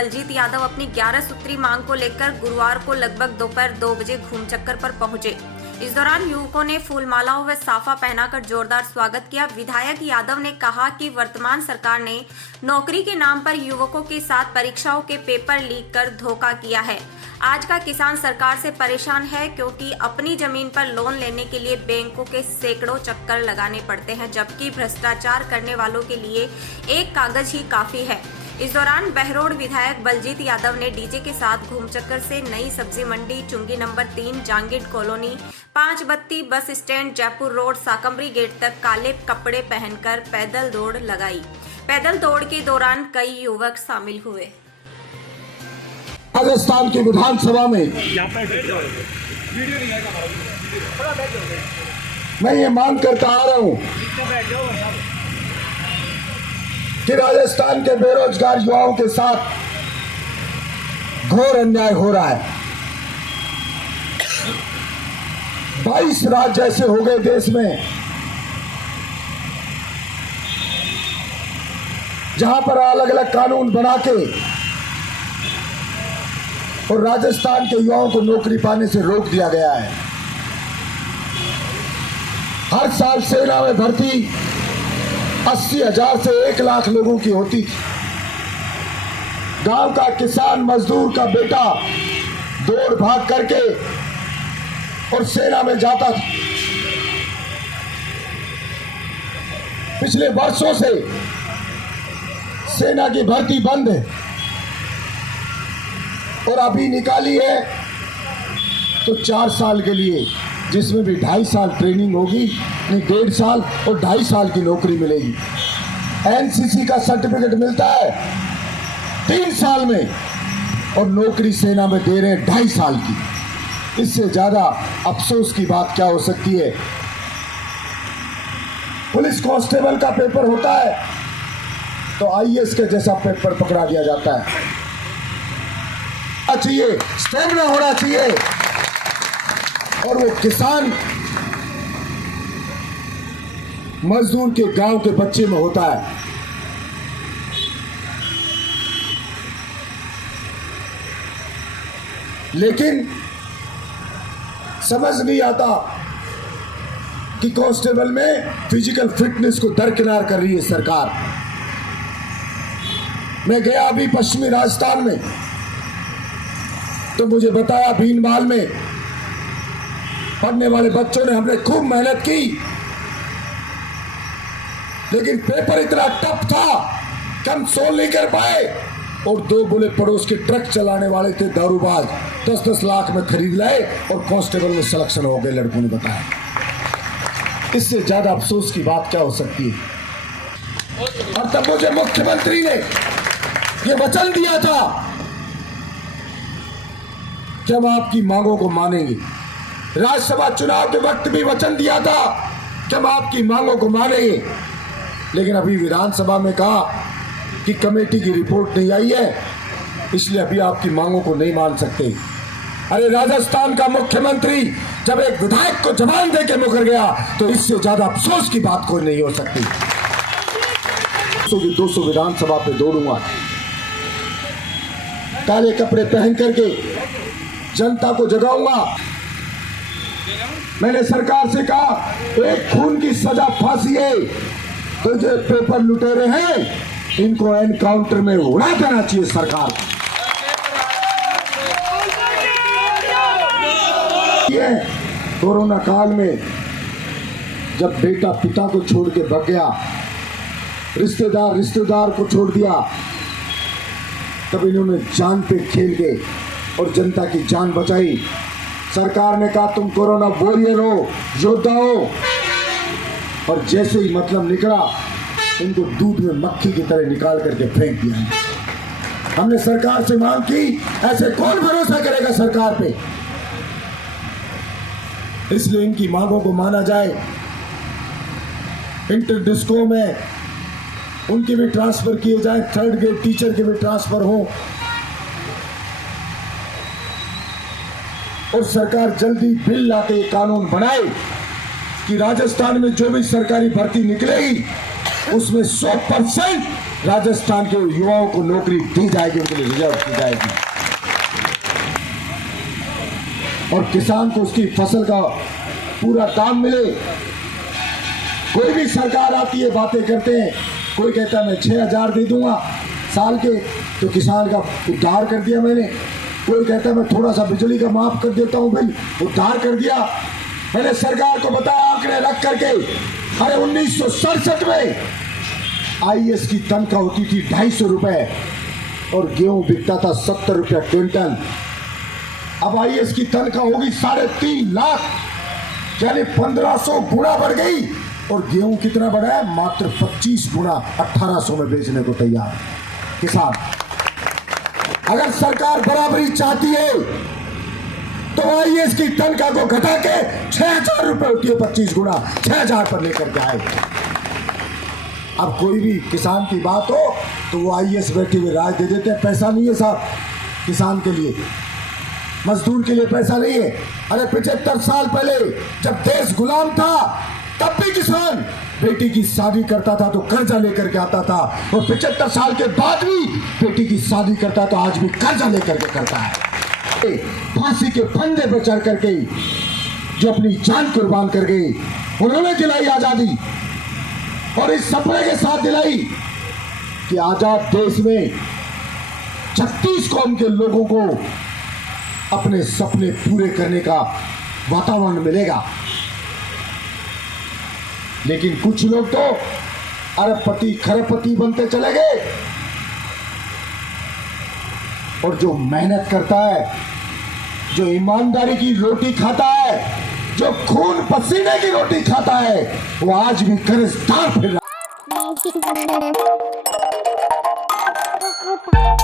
बलजीत यादव अपनी 11 सूत्री मांग को लेकर गुरुवार को लगभग दोपहर 2 बजे घूम चक्कर पर पहुंचे। इस दौरान युवकों ने फूलमालाओं व साफा पहनाकर जोरदार स्वागत किया। विधायक यादव ने कहा कि वर्तमान सरकार ने नौकरी के नाम पर युवकों के साथ परीक्षाओं के पेपर लीक कर धोखा किया है। आज का किसान सरकार से परेशान है क्योंकि अपनी जमीन पर लोन लेने के लिए बैंकों के सैकड़ों चक्कर लगाने पड़ते हैं, जबकि भ्रष्टाचार करने वालों के लिए एक कागज ही काफी है। इस दौरान बहरोड विधायक बलजीत यादव ने डीजे के साथ घूमचक्कर से नई सब्जी मंडी, चुंगी नंबर 3, जांगीर कॉलोनी, 5 बत्ती bus stand, Jaipur road, Sakambari gate तक काले कपड़े पहनकर पैदल दौड़ लगाई। पैदल दौड़ के दौरान कई युवक शामिल हुए। राजस्थान की विधानसभा में मैं ये मांग करता आ रहा हूं कि राजस्थान के बेरोजगार युवाओं के साथ घोर अन्याय हो रहा है। 22 राज्य ऐसे हो गए देश में जहां पर अलग अलग कानून बना के और राजस्थान के युवाओं को नौकरी पाने से रोक दिया गया है। हर साल सेना में भर्ती 80,000 से 1 लाख लोगों की होती थी। गांव का किसान मजदूर का बेटा दौड़ भाग करके और सेना में जाता था। पिछले वर्षों से सेना की भर्ती बंद है और अभी निकाली है तो 4 साल के लिए, जिसमें भी 2.5 साल ट्रेनिंग होगी, नहीं 1.5 साल और 2.5 साल की नौकरी मिलेगी। एनसीसी का सर्टिफिकेट मिलता है 3 साल में और नौकरी सेना में दे रहे हैं 2.5 साल की। इससे ज्यादा अफसोस की बात क्या हो सकती है। पुलिस कांस्टेबल का पेपर होता है तो आईएएस के जैसा पेपर पकड़ा दिया जाता है। चाहिए स्टेमिना होना चाहिए और वो किसान मजदूर के गांव के बच्चे में होता है। लेकिन समझ नहीं आता कि कांस्टेबल में फिजिकल फिटनेस को दरकिनार कर रही है सरकार। मैं गया अभी पश्चिमी राजस्थान में तो मुझे बताया भीनमाल में पढ़ने वाले बच्चों ने, हमने खूब मेहनत की लेकिन पेपर इतना टफ था कि हम सोल्व नहीं कर पाए। और 2 बोले पड़ोस के ट्रक चलाने वाले थे दारूबाज, 10-10 लाख में खरीद लाए और कांस्टेबल में सिलेक्शन हो गए, लड़कों ने बताया। इससे ज्यादा अफसोस की बात क्या हो सकती है। और तब मुझे मुख्यमंत्री ने यह वचन दिया था कि हम आपकी मांगों को मानेंगे। राज्यसभा चुनाव के वक्त भी वचन दिया था कि हम आपकी मांगों को मानेंगे, लेकिन अभी विधानसभा में कहा कि कमेटी की रिपोर्ट नहीं आई है, इसलिए अभी आपकी मांगों को नहीं मान सकते। अरे राजस्थान का मुख्यमंत्री जब एक विधायक को जवान दे के मुकर गया तो इससे ज्यादा अफसोस की बात कोई नहीं हो सकती। 200 विधानसभा पे दौड़ूंगा, काले कपड़े पहन करके जनता को जगाऊंगा। मैंने सरकार से कहा एक खून की सजा फांसी है, तो जो पेपर लुटेरे हैं इनको एनकाउंटर में उड़ा देना चाहिए सरकार। ये कोरोना काल में जब बेटा पिता को छोड़ के भाग गया, रिश्तेदार को छोड़ दिया, तब इन्होंने जान पे खेल के और जनता की जान बचाई। सरकार ने कहा तुम कोरोना वॉरियर हो, योद्धा हो, और जैसे ही मतलब निकला इनको दूध में मक्खी की तरह निकाल करके फेंक दिया। हमने सरकार से मांग की, ऐसे कौन भरोसा करेगा सरकार पे, इसलिए इनकी मांगों को माना जाए। इंटर डिस्को में उनके भी ट्रांसफर किए जाए, 3rd ग्रेड टीचर के भी ट्रांसफर हो, और सरकार जल्दी बिल लाके कानून बनाए कि राजस्थान में जो भी सरकारी भर्ती निकलेगी उसमें 100% राजस्थान के युवाओं को नौकरी दी जाएगी, उनके लिए रिजर्व की जाएगी और किसान को उसकी फसल का पूरा दाम मिले। कोई भी सरकार आती है, बातें करते हैं, कोई कहता है मैं 6,000 दे दूंगा साल के, तो किसान का उद्धार कर दिया मैंने। कोई कहता है मैं थोड़ा सा बिजली का माफ कर देता हूं भाई, उद्धार कर दिया मैंने। सरकार को बताया आंकड़े रख करके, अरे 1967 में आईएएस की तनख्वाह होती थी 250 रुपए और गेहूं बिकता था 70 रुपया क्विंटल। अब आईएएस की तनख्वाह होगी 3.5 लाख, यानी 1500 गुना बढ़ गई। और गेहूं कितना बढ़ा है? मात्र 25 गुना, 1800 में बेचने को तैयार किसान। अगर सरकार बराबरी चाहती है तो आईएएस की तनख्वाह को घटा के 6,000 रुपए होती है, 25 गुना 6,000 पर लेकर के आए। अब कोई भी किसान की बात हो तो वो आईएएस बैठे हुए राज दे देते हैं। पैसा नहीं है साहब किसान के लिए, मजदूर के लिए पैसा नहीं है। अरे 75 साल पहले जब देश गुलाम था तब भी किसान बेटी की शादी करता था तो कर्जा लेकर के आता था, और 75 साल के बाद भी बेटी की शादी करता तो आज भी कर्जा लेकर के करता है। फांसी के फंदे पर चढ़ करके जो अपनी जान कुर्बान कर गई, उन्होंने दिलाई आजादी और इस सपने के साथ दिलाई कि आजाद देश में 36 कौम के लोगों को अपने सपने पूरे करने का वातावरण मिलेगा। लेकिन कुछ लोग तो अरबपति खरबपति बनते चले गए, और जो मेहनत करता है, जो ईमानदारी की रोटी खाता है, जो खून पसीने की रोटी खाता है, वो आज भी कर्जदार फिर रहा है।